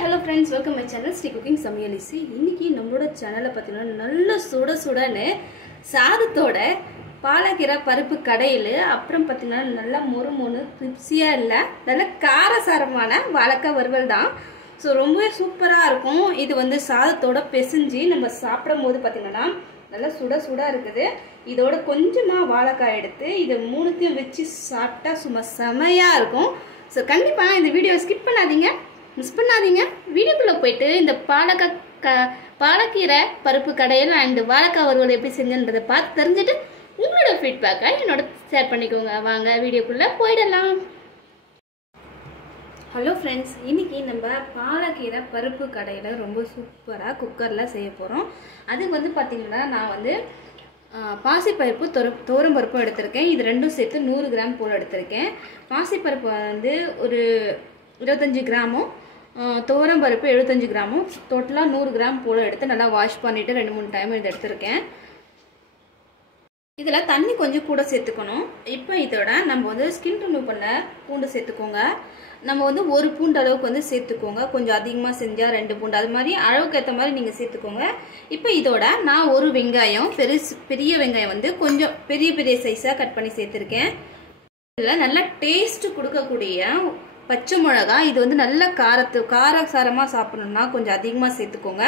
hello friends, welcome my channel Stay Cooking Samiyalisi. இன்னைக்கு நம்மளோட சேனலை பார்த்தீங்கன்னா நல்ல சுட சுடன்னு சாதத்தோட பாலக்கீரை பருப்பு கடையில் அப்புறம் பார்த்தீங்கன்னா நல்லா மொறுமொறு கிரிப்ஸியா இல்ல நல்ல காரசாரமான வாழைக்காய் வறுவல் தான். ஸோ ரொம்பவே சூப்பராக இருக்கும். இது வந்து சாதத்தோட பிசைஞ்சு நம்ம சாப்பிடும்போது பார்த்தீங்கன்னா நல்லா சுட சுட இருக்குது. இதோட கொஞ்சமாக வாழைக்காய் எடுத்து இதை மூணுத்தையும் வச்சு சாப்பிட்டா சும்மா செமையாக இருக்கும். ஸோ கண்டிப்பாக இந்த வீடியோ ஸ்கிப் பண்ணாதீங்க, மிஸ் பண்ணாதீங்க. வீடியோக்குள்ளே போயிட்டு இந்த பாலக்கீரை பருப்பு கடையில் அண்ட் வாழைக்காய் வறுவல் எப்படி செஞ்சன்றதை பார்த்து தெரிஞ்சுட்டு உங்களோட ஃபீட்பேக்கை என்னோட ஷேர் பண்ணிக்கோங்க. வாங்க வீடியோக்குள்ளே போயிடலாம். ஹலோ ஃப்ரெண்ட்ஸ், இன்றைக்கி நம்ம பாலக்கீரை பருப்பு கடையில் ரொம்ப சூப்பராக குக்கரில் செய்ய போகிறோம். அதுக்கு வந்து பார்த்திங்கன்னா நான் வந்து பாசிப்பருப்பு துவரம்பருப்பும் எடுத்திருக்கேன். இது ரெண்டும் சேர்த்து 100 கிராம் போல் எடுத்திருக்கேன். பாசிப்பருப்பு வந்து ஒரு 25 கிராமும் துவரம்பருப்பு 75 கிராமும் டோட்டலாக 100 கிராம் போல் எடுத்து நல்லா வாஷ் பண்ணிவிட்டு 2-3 டைம் இது எடுத்திருக்கேன். இதில் தண்ணி கொஞ்சம் கூட சேர்த்துக்கணும். இப்போ இதோட நம்ம வந்து ஸ்கின் ரிமூவ் பண்ண பூண்டு சேர்த்துக்கோங்க. நம்ம வந்து 1 பூண்டு அளவுக்கு வந்து சேர்த்துக்கோங்க. கொஞ்சம் அதிகமாக செஞ்சால் 2 பூண்டு, அது மாதிரி அளவுக்கு ஏற்ற மாதிரி நீங்கள் சேர்த்துக்கோங்க. இப்போ இதோட நான் ஒரு வெங்காயம் பெரிய வெங்காயம் வந்து கொஞ்சம் பெரிய சைஸாக கட் பண்ணி சேர்த்துருக்கேன். இதில் நல்லா டேஸ்ட்டு கொடுக்கக்கூடிய பச்சை மிளகா, இது வந்து நல்ல காரசாரமாக சாப்பிடணும்னா கொஞ்சம் அதிகமாக சேர்த்துக்கோங்க.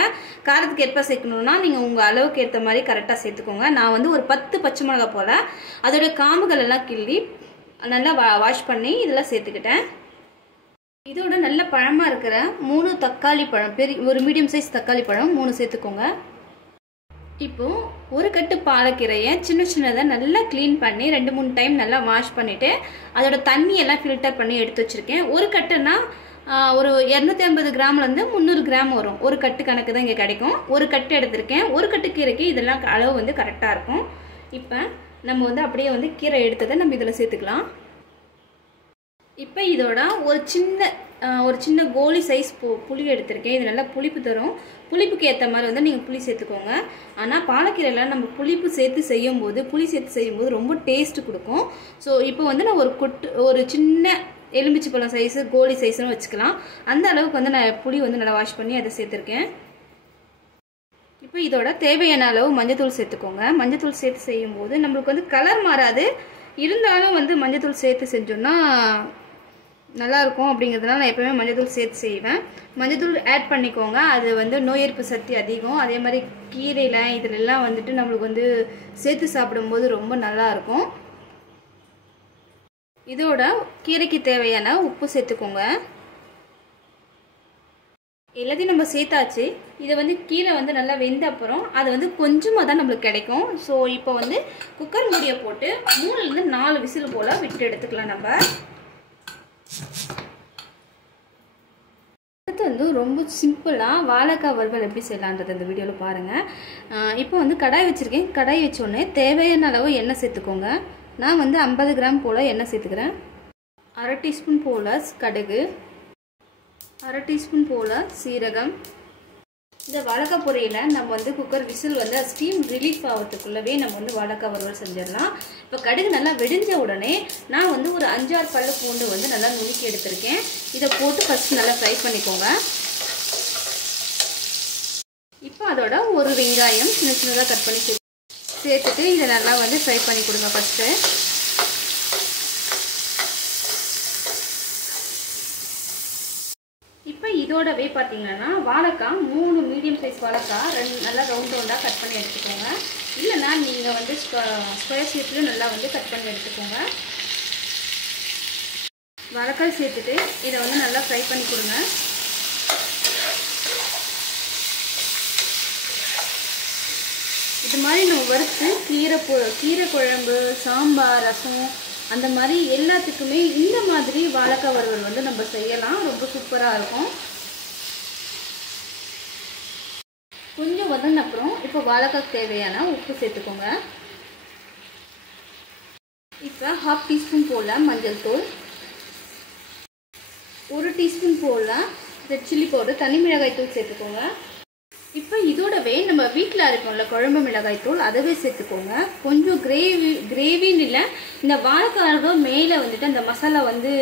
காரத்துக்கு ஏற்ப சேர்க்கணும்னா நீங்கள் உங்கள் அளவுக்கு ஏற்ற மாதிரி கரெக்டாக சேர்த்துக்கோங்க. நான் வந்து ஒரு 10 பச்சை மிளகா போல் அதோட காம்புகள் எல்லாம் கிள்ளி நல்லா வாஷ் பண்ணி இதெல்லாம் சேர்த்துக்கிட்டேன். இதோட நல்ல பழமாக இருக்கிற 3 தக்காளி பழம், ஒரு மீடியம் சைஸ் தக்காளி பழம் 3 சேர்த்துக்கோங்க. இப்போ ஒரு கட்டு பாலக்கீரையை சின்னதாக நல்லா க்ளீன் பண்ணி 2-3 டைம் நல்லா வாஷ் பண்ணிவிட்டு அதோட தண்ணியெல்லாம் ஃபில்டர் பண்ணி எடுத்து வச்சுருக்கேன். ஒரு கட்டுன்னா ஒரு 250 கிராம்லேருந்து 300 கிராம் வரும். ஒரு கட்டு கணக்கு தான் இங்கே கிடைக்கும். ஒரு கட்டு எடுத்திருக்கேன். ஒரு கட்டு கீரைக்கு இதெல்லாம் அளவு வந்து கரெக்டாக இருக்கும். இப்போ நம்ம வந்து அப்படியே வந்து கீரை எடுத்ததை நம்ம இதில் சேர்த்துக்கலாம். இப்போ இதோட ஒரு சின்ன கோலி சைஸ் புளி எடுத்திருக்கேன். இது நல்லா புளிப்பு தரும். புளிப்புக்கு ஏற்ற மாதிரி வந்து நீங்கள் புளி சேர்த்துக்கோங்க. ஆனால் பாலக்கீரையில் நம்ம புளி சேர்த்து செய்யும்போது ரொம்ப டேஸ்ட்டு கொடுக்கும். ஸோ இப்போ வந்து நான் ஒரு சின்ன எலுமிச்சை பழம் சைஸு கோலி சைஸ்னு வச்சுக்கலாம். அந்த அளவுக்கு வந்து நான் புளி வந்து நல்லா வாஷ் பண்ணி அதை சேர்த்துருக்கேன். இப்போ இதோட தேவையான அளவு மஞ்சத்தூள் சேர்த்துக்கோங்க. மஞ்சத்தூள் சேர்த்து செய்யும்போது நம்மளுக்கு வந்து கலர் மாறாது, இருந்தாலும் வந்து மஞ்சத்தூள் சேர்த்து செஞ்சோன்னா நல்லாயிருக்கும். அப்படிங்கிறதுனால நான் எப்போவுமே மஞ்சத்தூள் சேர்த்து செய்வேன். மஞ்சத்தூள் ஆட் பண்ணிக்கோங்க. அது வந்து நோய் எதிர்ப்பு சக்தி அதிகம். அதே மாதிரி கீரையில் இதிலெல்லாம் வந்துட்டு நம்மளுக்கு வந்து சேர்த்து சாப்பிடும்போது ரொம்ப நல்லாயிருக்கும். இதோட கீரைக்கு தேவையான உப்பு சேர்த்துக்கோங்க. எல்லாத்தையும் நம்ம சேர்த்தாச்சு. இதை வந்து கீரை வந்து நல்லா வெந்த அப்புறம் அது வந்து கொஞ்சமாக தான் நம்மளுக்கு கிடைக்கும். ஸோ இப்போ வந்து குக்கர் மூடியை போட்டு 3-4 விசில் போல் விட்டு எடுத்துக்கலாம். நம்ம அடுத்து வந்து ரொம்ப சிம்பிளாக வாழைக்காய் வறுவல் எப்படி செய்யலான்றது இந்த வீடியோவில் பாருங்கள். இப்போ வந்து கடாய் வச்சுருக்கேன். கடாய் வச்சோடனே தேவையான அளவு எண்ணெய் சேர்த்துக்கோங்க. நான் வந்து 50 கிராம் போல் எண்ணெய் சேர்த்துக்கிறேன். 1/2 டீஸ்பூன் போல் கடுகு, 1/2 டீஸ்பூன் போல் சீரகம். இந்த வாழைக்காய் பொரியலை நம்ம வந்து குக்கர் விசில் வந்து ஸ்டீம் ரிலீஃப் ஆகிறதுக்குள்ளவே நம்ம வந்து வாழைக்காய் வறுவல் செஞ்சிடலாம். இப்போ கடுகு நல்லா வெடிஞ்ச உடனே நான் வந்து ஒரு 5-6 பல்லு பூண்டு வந்து நல்லா நுணுக்கி எடுத்திருக்கேன். இதை போட்டு ஃபஸ்ட் நல்லா ஃப்ரை பண்ணிக்கோங்க. இப்போ அதோட ஒரு வெங்காயம் சின்னதாக கட் பண்ணி சேர்த்துட்டு இதை நல்லா வந்து ஃப்ரை பண்ணி கொடுங்க ஃபஸ்ட்டு. இப்போ இதோடவே பார்த்தீங்கன்னா வாழைக்காய் 3 மீடியம் சைஸ் வாழைக்காய் நல்லா ரவுண்டாக கட் பண்ணி எடுத்துக்கோங்க. இல்லைன்னா நீங்கள் வந்து ஸ்கொயர் ஷேப்லையும் நல்லா வந்து கட் பண்ணி எடுத்துக்கோங்க. வாழைக்காய் சேர்த்துட்டு இதை வந்து நல்லா ஃப்ரை பண்ணி கொடுங்க. இது மாதிரி நம்ம வறுத்து கீரை குழம்பு, சாம்பார், ரசம் அந்த மாதிரி எல்லாத்துக்குமே இந்த மாதிரி வாழைக்காய் வறுவல் வந்து நம்ம செய்யலாம். ரொம்ப சூப்பராக இருக்கும். கொஞ்சம் வதங்கின அப்புறம் இப்போ வாழைக்காய்க்கு தேவையான உப்பு சேர்த்துக்கோங்க. இப்போ 1/2 டீஸ்பூன் போல் மஞ்சள் தூள், 1 டீஸ்பூன் போல் ரெட் சில்லி பவுடர், தனி மிளகாய் தூள் சேர்த்துக்கோங்க. இப்போ இதோடவே நம்ம வீட்டில் அரைப்போம்ல குழம்பு மிளகாய் தூள் அதவே சேர்த்துக்கோங்க. கொஞ்சம் கிரேவின்னு இல்லை, இந்த வாழைக்காயோட மேலே வந்துட்டு அந்த மசாலா வந்து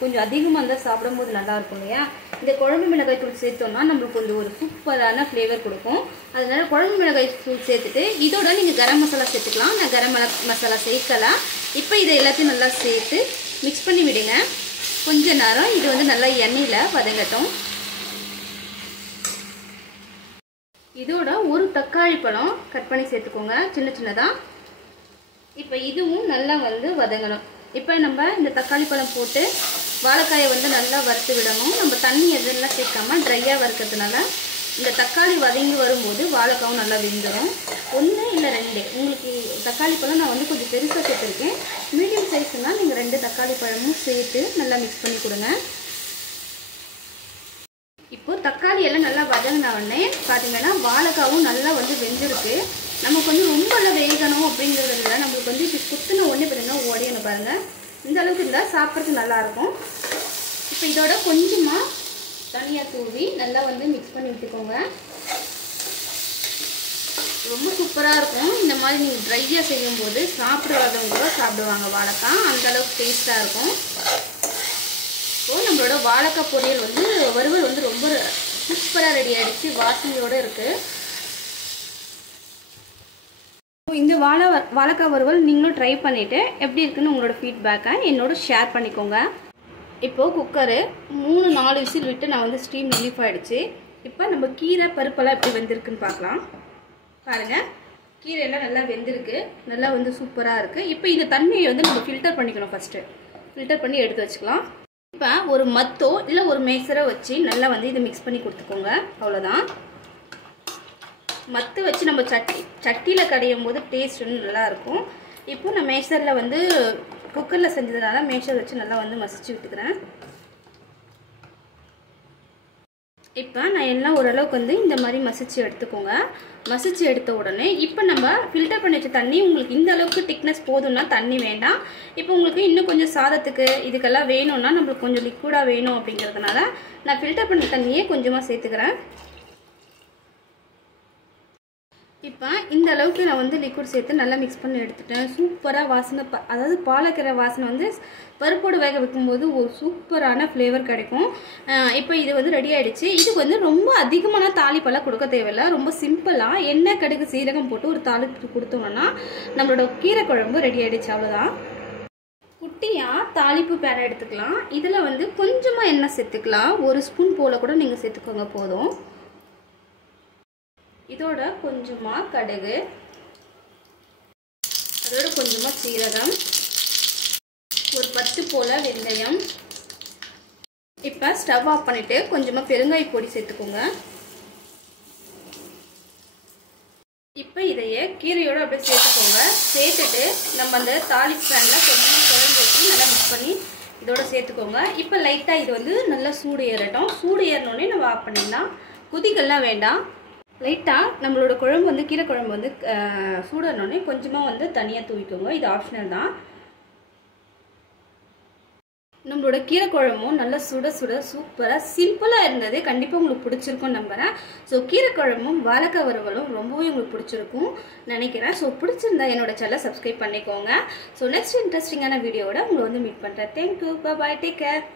கொஞ்சம் அதிகமாக இருந்தால் சாப்பிடும்போது நல்லாயிருக்கும் இல்லையா. இந்த குழம்பு மிளகாய் தூள் சேர்த்தோம்னா நம்மளுக்கு கொஞ்சம் ஒரு சூப்பரான ஃப்ளேவர் கொடுக்கும். அதனால குழம்பு மிளகாய் தூள் சேர்த்துட்டு இதோட நீங்கள் கரம் மசாலா சேர்த்துக்கலாம். நான் கரம் மசாலா சேர்க்கலாம். இப்போ இதை எல்லாத்தையும் நல்லா சேர்த்து மிக்ஸ் பண்ணி விடுங்க. கொஞ்ச நேரம் இது வந்து நல்லா எண்ணெயில் வதங்கட்டும். இதோட ஒரு தக்காளி பழம் கட் பண்ணி சேர்த்துக்கோங்க சின்ன சின்னதாக. இப்போ இதுவும் நல்லா வந்து வதங்கணும். இப்போ நம்ம இந்த தக்காளி பழம் போட்டு வாழைக்காயை வந்து நல்லா வறுத்து விடணும். நம்ம தண்ணி எதெல்லாம் சேர்க்காம ட்ரையாக வறுக்கிறதுனால இந்த தக்காளி வதங்கி வரும்போது வாழைக்காவும் நல்லா வெந்துடும். 1 இல்லை 2 உங்களுக்கு தக்காளி பழம் நான் வந்து கொஞ்சம் பெருசாக சேர்த்துருக்கேன். மீடியம் சைஸ்னால் நீங்கள் 2 தக்காளி பழமும் சேர்த்து நல்லா மிக்ஸ் பண்ணி கொடுங்க. இப்போது தக்காளி எல்லாம் நல்லா வதங்கின உடனே பார்த்தீங்கன்னா வாழைக்காவும் நல்லா வந்து வெந்திருக்கு. நமக்கு வந்து ரொம்ப வேகணும் அப்படிங்கிறது இல்லை, நம்மளுக்கு வந்து இப்படி குத்துன உடனே பார்த்தீங்கன்னா ஓடியணும் பாருங்கள். இந்த அளவுக்கு இருந்தால் சாப்பிட்றதுக்கு நல்லாயிருக்கும். இப்போ இதோட கொஞ்சமாக தனியாக தூவி நல்லா வந்து மிக்ஸ் பண்ணி விட்டுக்கோங்க. ரொம்ப சூப்பராக இருக்கும். இந்த மாதிரி நீங்கள் ட்ரையாக செய்யும்போது சாப்பிட்றவங்க கூட சாப்பிடுவாங்க வாழைக்காய், அந்தளவுக்கு டேஸ்ட்டாக இருக்கும். இப்போ நம்மளோட வாழைக்காய் பொரியல் வந்து வறுவல் வந்து ரொம்ப சூப்பராக ரெடி ஆகிடுச்சு, வாசனையோடு இருக்குது. இந்த வாழைக்காய் வறுவல் நீங்களும் ட்ரை பண்ணிவிட்டு எப்படி இருக்குன்னு உங்களோட ஃபீட்பேக்கை என்னோட ஷேர் பண்ணிக்கோங்க. இப்போது குக்கரு 3-4 விசில் விட்டு நான் வந்து ஸ்டீம் ரிலீஃப் ஆகிடுச்சு. இப்போ நம்ம கீரை பருப்பெல்லாம் எப்படி வெந்திருக்குன்னு பார்க்கலாம். பாருங்கள், கீரையெல்லாம் நல்லா வெந்திருக்கு, நல்லா வந்து சூப்பராக இருக்குது. இப்போ இந்த தண்ணியை வந்து நம்ம ஃபில்டர் பண்ணிக்கணும். ஃபஸ்ட்டு ஃபில்டர் பண்ணி எடுத்து வச்சுக்கலாம். இப்போ ஒரு மத்தோ இல்லை ஒரு மேசரை வச்சு நல்லா வந்து இதை மிக்ஸ் பண்ணி கொடுத்துக்கோங்க. அவ்வளோதான். மத்து வச்சு நம்ம சட்டியில் கடையும் போது டேஸ்ட் வந்து நல்லாயிருக்கும். இப்போ நான் மேசரில் வந்து குக்கரில் செஞ்சதுனால மேசர் வச்சு நல்லா வந்து மசிச்சு விட்டுக்கிறேன். இப்போ நான் எல்லாம் ஓரளவுக்கு வந்து இந்த மாதிரி மசிச்சு எடுத்துக்கோங்க. மசிச்சு எடுத்த உடனே இப்போ நம்ம ஃபில்டர் பண்ணி வச்ச தண்ணி, உங்களுக்கு இந்த அளவுக்கு திக்னஸ் போதும்னா தண்ணி வேண்டாம். இப்போ உங்களுக்கு இன்னும் கொஞ்சம் சாதத்துக்கு இதுக்கெல்லாம் வேணும்னா நம்மளுக்கு கொஞ்சம் லிக்விடாக வேணும் அப்படிங்கிறதுனால நான் ஃபில்டர் பண்ண தண்ணியே கொஞ்சமாக சேர்த்துக்கிறேன். இப்போ இந்த அளவுக்கு நான் வந்து லிக்விட் சேர்த்து நல்லா மிக்ஸ் பண்ணி எடுத்துட்டேன். சூப்பராக வாசனை, அதாவது பாலக்கீரை வாசனை வந்து பருப்போடு வேக வைக்கும்போது ஒரு சூப்பரான ஃப்ளேவர் கிடைக்கும். இப்போ இது வந்து ரெடி ஆகிடுச்சு. இதுக்கு வந்து ரொம்ப அதிகமான தாளிப்பெல்லாம் கொடுக்க தேவையில்லை. ரொம்ப சிம்பிளாக எண்ணெய் கடுகு சீரகம் போட்டு ஒரு தாளிப்பு கொடுத்தோம்னா நம்மளோட கீரை குழம்பு ரெடி ஆகிடுச்சு. அவ்வளோதான். குட்டியாக தாளிப்பு பேனை எடுத்துக்கலாம். இதில் வந்து கொஞ்சமாக எண்ணெய் சேர்த்துக்கலாம். 1 ஸ்பூன் போல் கூட நீங்கள் சேர்த்துக்கோங்க, போதும். இதோட கொஞ்சமாக கடுகு, அதோட கொஞ்சமாக சீரகம், ஒரு 10 போல் வெந்தயம். இப்போ ஸ்டவ் ஆஃப் பண்ணிவிட்டு கொஞ்சமாக பெருங்காய பொடி சேர்த்துக்கோங்க. இப்போ இதையே கீரையோடு அப்படியே சேர்த்துக்கோங்க. சேர்த்துட்டு நம்ம அந்த தாளிப்பு பேனில் கொஞ்சமாக குழம்பு ஊற்றி நல்லா மிக்ஸ் பண்ணி இதோட சேர்த்துக்கோங்க. இப்போ லைட்டாக இது வந்து நல்லா சூடு ஏறட்டும். சூடு ஏறினோடனே நம்ம ஆஃப் பண்ணிடலாம். குதிக்கெல்லாம் வேண்டாம். லைட்டாக நம்மளோட குழம்பு வந்து கீரை குழம்பு வந்து சூடனோடனே கொஞ்சமாக வந்து தனியாக தூவிக்கோங்க. இது ஆப்ஷனல் தான். நம்மளோட கீரை குழம்பும் நல்லா சுட சுட சூப்பராக சிம்பிளாக இருந்தது. கண்டிப்பாக உங்களுக்கு பிடிச்சிருக்கும்னு நம்புகிறேன். ஸோ கீரை குழம்பும் வாழைக்காய் வறுவலும் ரொம்பவே உங்களுக்கு பிடிச்சிருக்கும் நினைக்கிறேன். ஸோ பிடிச்சிருந்தா என்னோட சேனலை சப்ஸ்கிரைப் பண்ணிக்கோங்க. ஸோ நெக்ஸ்ட் இன்ட்ரெஸ்டிங்கான வீடியோவோட உங்களை வந்து மீட் பண்ணுறேன். தேங்க்யூ, பாய், டேக் கேர்.